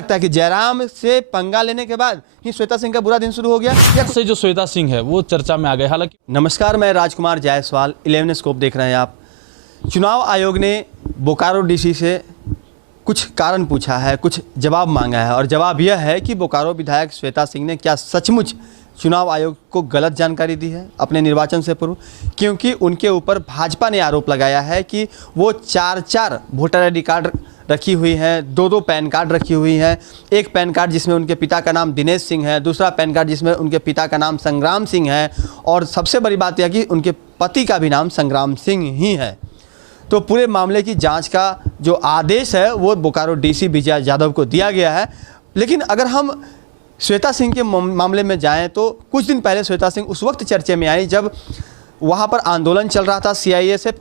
लगता है कि जयराम से पंगा लेने के बाद ही श्वेता सिंह का बुरा दिन शुरू हो गया या से जो श्वेता सिंह है वो चर्चा में आ गए। हालांकि नमस्कार, मैं राजकुमार जायसवाल, 11 स्कोप देख रहे हैं आप। चुनाव आयोग ने बोकारो डीसी से कुछ कारण पूछा है, कुछ जवाब मांगा है और जवाब यह है कि बोकारो विधायक श्वेता सिंह ने क्या सचमुच चुनाव आयोग को गलत जानकारी दी है अपने निर्वाचन से पूर्व, क्योंकि उनके ऊपर भाजपा ने आरोप लगाया है कि वो 4 वोटर आईडी कार्ड रखी हुई हैं, 2 पैन कार्ड रखी हुई हैं। एक पैन कार्ड जिसमें उनके पिता का नाम दिनेश सिंह है, दूसरा पैन कार्ड जिसमें उनके पिता का नाम संग्राम सिंह है और सबसे बड़ी बात यह कि उनके पति का भी नाम संग्राम सिंह ही है। तो पूरे मामले की जांच का जो आदेश है वो बोकारो डीसी विजय यादव को दिया गया है। लेकिन अगर हम श्वेता सिंह के मामले में जाएं तो कुछ दिन पहले श्वेता सिंह उस वक्त चर्चे में आई जब वहाँ पर आंदोलन चल रहा था। सीआईएसएफ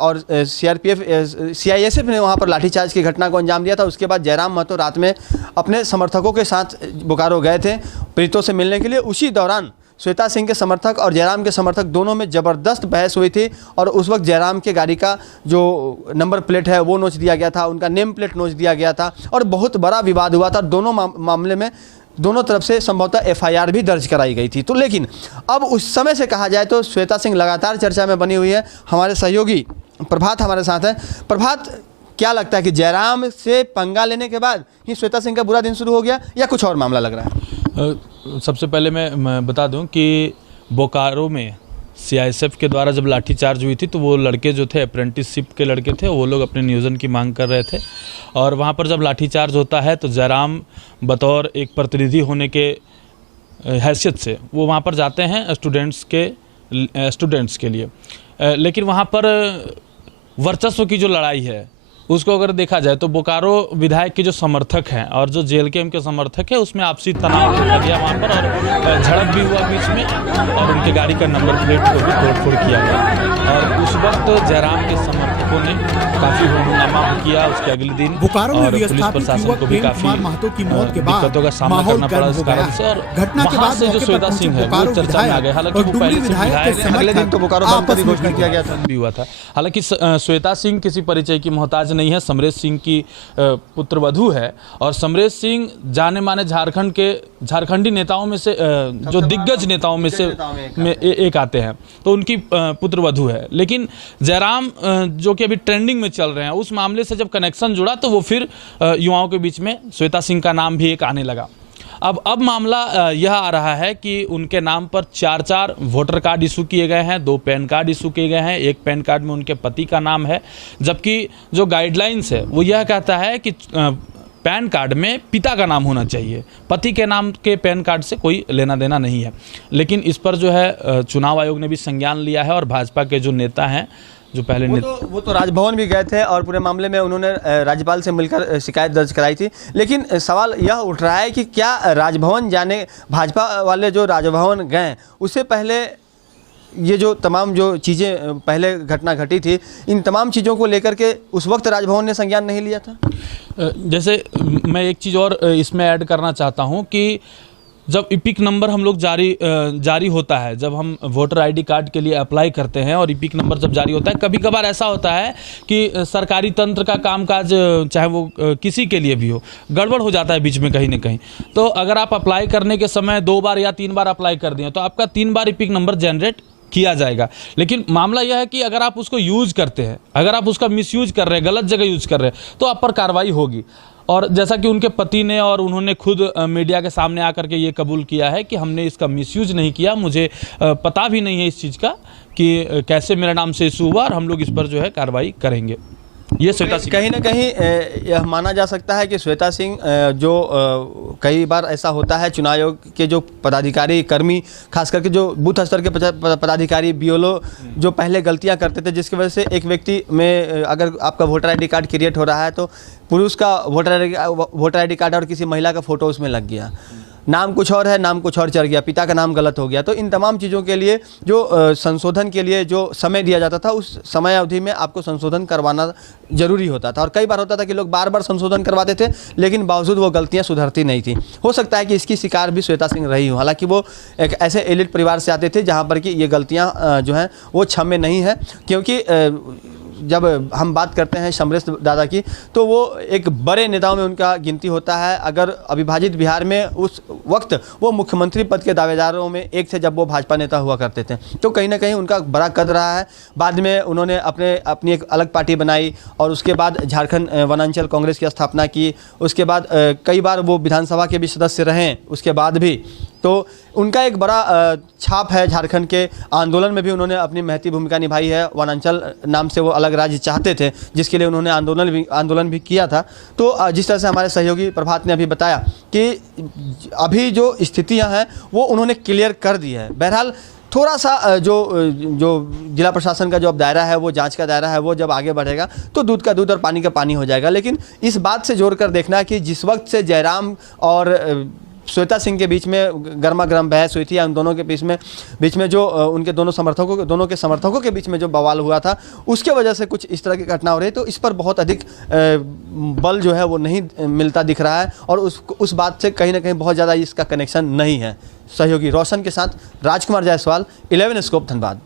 और सीआईएसएफ ने वहाँ पर लाठीचार्ज की घटना को अंजाम दिया था। उसके बाद जयराम महतो रात में अपने समर्थकों के साथ बोकारो गए थे पीड़ितों से मिलने के लिए। उसी दौरान श्वेता सिंह के समर्थक और जयराम के समर्थक दोनों में ज़बरदस्त बहस हुई थी और उस वक्त जयराम के गाड़ी का जो नंबर प्लेट है वो नोच दिया गया था, उनका नेम प्लेट नोच दिया गया था और बहुत बड़ा विवाद हुआ था। दोनों मामले में दोनों तरफ से संभवतः एफआईआर भी दर्ज कराई गई थी। तो लेकिन अब उस समय से कहा जाए तो श्वेता सिंह लगातार चर्चा में बनी हुई है। हमारे सहयोगी प्रभात हमारे साथ है। प्रभात, क्या लगता है कि जयराम से पंगा लेने के बाद ही श्वेता सिंह का बुरा दिन शुरू हो गया या कुछ और मामला लग रहा है? सबसे पहले मैं बता दूं कि बोकारो में सीआईएसएफ के द्वारा जब लाठीचार्ज हुई थी तो वो लड़के जो थे अप्रेंटिसशिप के लड़के थे, वो लोग अपने नियोजन की मांग कर रहे थे और वहाँ पर जब लाठीचार्ज होता है तो जयराम बतौर एक प्रतिनिधि होने के हैसियत से वो वहाँ पर जाते हैं स्टूडेंट्स के लिए। लेकिन वहाँ पर वर्चस्व की जो लड़ाई है उसको अगर देखा जाए तो बोकारो विधायक के जो समर्थक हैं और जो जेएलकेएम के समर्थक है उसमें आपसी तनाव देखा गया वहाँ पर और झड़प भी हुआ बीच में और उनके गाड़ी का नंबर प्लेट को भी तोड़फोड़ किया गया और उस वक्त जयराम के समर्थकों ने काफी हंगामा किया। उसके अगले दिन बोकारो में पुलिस प्रशासन को भी काफी दिक्कतों का सामना करना पड़ा इस कारण से और घटना के बाद से जो श्वेता सिंह है वो चर्चा में आ गए। हालांकि वो पहले से विधायक है, अगले दिन तो बोकारो बंद की घोषणा किया गया था भी हुआ था। हालांकि श्वेता सिंह किसी परिचय की मोहताज नहीं है, समरेश सिंह की पुत्रवधू है और समरेश सिंह जाने माने झारखंडी नेताओं में से जो दिग्गज नेताओं में से एक आते हैं, तो उनकी पुत्रवधू है। लेकिन जयराम जो कि अभी ट्रेंडिंग में चल रहे हैं उस मामले से जब कनेक्शन जुड़ा तो वो फिर युवाओं के बीच में श्वेता सिंह का नाम भी एक आने लगा। अब मामला यह आ रहा है कि उनके नाम पर 4 वोटर कार्ड इशू किए गए हैं, 2 पैन कार्ड इशू किए गए हैं। एक पैन कार्ड में उनके पति का नाम है, जबकि जो गाइडलाइंस है वो यह कहता है कि पैन कार्ड में पिता का नाम होना चाहिए, पति के नाम के पैन कार्ड से कोई लेना देना नहीं है। लेकिन इस पर जो है चुनाव आयोग ने भी संज्ञान लिया है और भाजपा के जो नेता हैं जो पहले वो तो राजभवन भी गए थे और पूरे मामले में उन्होंने राज्यपाल से मिलकर शिकायत दर्ज कराई थी। लेकिन सवाल यह उठ रहा है कि क्या राजभवन जाने, भाजपा वाले जो राजभवन गए उससे पहले ये जो तमाम जो चीज़ें पहले घटना घटी थी, इन तमाम चीज़ों को लेकर के उस वक्त राजभवन ने संज्ञान नहीं लिया था? जैसे मैं एक चीज़ और इसमें ऐड करना चाहता हूँ कि जब इपिक नंबर हम लोग जारी होता है, जब हम वोटर आईडी कार्ड के लिए अप्लाई करते हैं और इपिक नंबर जब जारी होता है, कभी कभार ऐसा होता है कि सरकारी तंत्र का कामकाज चाहे वो किसी के लिए भी हो, गड़बड़ हो जाता है बीच में कहीं ना कहीं। तो अगर आप अप्लाई करने के समय 2 बार या 3 बार अप्लाई कर दिए तो आपका 3 बार इपिक नंबर जनरेट किया जाएगा। लेकिन मामला यह है कि अगर आप उसको यूज करते हैं, अगर आप उसका मिसयूज कर रहे हैं, गलत जगह यूज कर रहे हैं, तो आप पर कार्रवाई होगी। और जैसा कि उनके पति ने और उन्होंने खुद मीडिया के सामने आकर के ये कबूल किया है कि हमने इसका मिसयूज नहीं किया, मुझे पता भी नहीं है इस चीज़ का कि कैसे मेरे नाम से इशू हुआ और हम लोग इस पर जो है कार्रवाई करेंगे। ये श्वेता सिंह कहीं ना कहीं यह माना जा सकता है कि श्वेता सिंह जो कई बार ऐसा होता है चुनाव आयोग के जो पदाधिकारी कर्मी, खास करके जो बूथ स्तर के पदाधिकारी बीएलओ जो पहले गलतियां करते थे, जिसकी वजह से एक व्यक्ति में अगर आपका वोटर आईडी कार्ड क्रिएट हो रहा है तो पुरुष का वोटर आईडी कार्ड और किसी महिला का फोटो उसमें लग गया, नाम कुछ और है, नाम कुछ और चढ़ गया, पिता का नाम गलत हो गया। तो इन तमाम चीज़ों के लिए जो संशोधन के लिए जो समय दिया जाता था, उस समय अवधि में आपको संशोधन करवाना जरूरी होता था और कई बार होता था कि लोग बार बार संशोधन करवाते थे लेकिन बावजूद वो गलतियां सुधरती नहीं थी। हो सकता है कि इसकी शिकार भी श्वेता सिंह रही हो, हालांकि वो एक ऐसे एलिट परिवार से आते थे जहाँ पर कि ये गलतियाँ जो हैं वो क्षम्य नहीं है, क्योंकि जब हम बात करते हैं समरेश दादा की, तो वो एक बड़े नेताओं में उनका गिनती होता है। अगर अविभाजित बिहार में उस वक्त वो मुख्यमंत्री पद के दावेदारों में एक थे जब वो भाजपा नेता हुआ करते थे, तो कहीं ना कहीं उनका बड़ा कद रहा है। बाद में उन्होंने अपनी एक अलग पार्टी बनाई और उसके बाद झारखंड वनांचल कांग्रेस की स्थापना की। उसके बाद कई बार वो विधानसभा के भी सदस्य रहे उसके बाद भी, तो उनका एक बड़ा छाप है झारखंड के आंदोलन में भी। उन्होंने अपनी महती भूमिका निभाई है। वनांचल नाम से वो अलग राज्य चाहते थे, जिसके लिए उन्होंने आंदोलन भी किया था। तो जिस तरह से हमारे सहयोगी प्रभात ने अभी बताया कि अभी जो स्थितियां हैं वो उन्होंने क्लियर कर दी है। बहरहाल थोड़ा सा जो जिला प्रशासन का जो अब दायरा है, वो जांच का दायरा है, वो जब आगे बढ़ेगा तो दूध का दूध और पानी का पानी हो जाएगा। लेकिन इस बात से जोड़कर देखना कि जिस वक्त से जयराम और श्वेता सिंह के बीच में गर्मा गर्म बहस हुई थी, उन दोनों के बीच में जो उनके दोनों के समर्थकों के बीच में जो बवाल हुआ था, उसके वजह से कुछ इस तरह की घटना हो रही है। तो इस पर बहुत अधिक बल जो है वो नहीं मिलता दिख रहा है और उस बात से कहीं ना कहीं बहुत ज़्यादा इसका कनेक्शन नहीं है। सहयोगी रोशन के साथ राजकुमार जायसवाल, 11 स्कोप, धनबाद।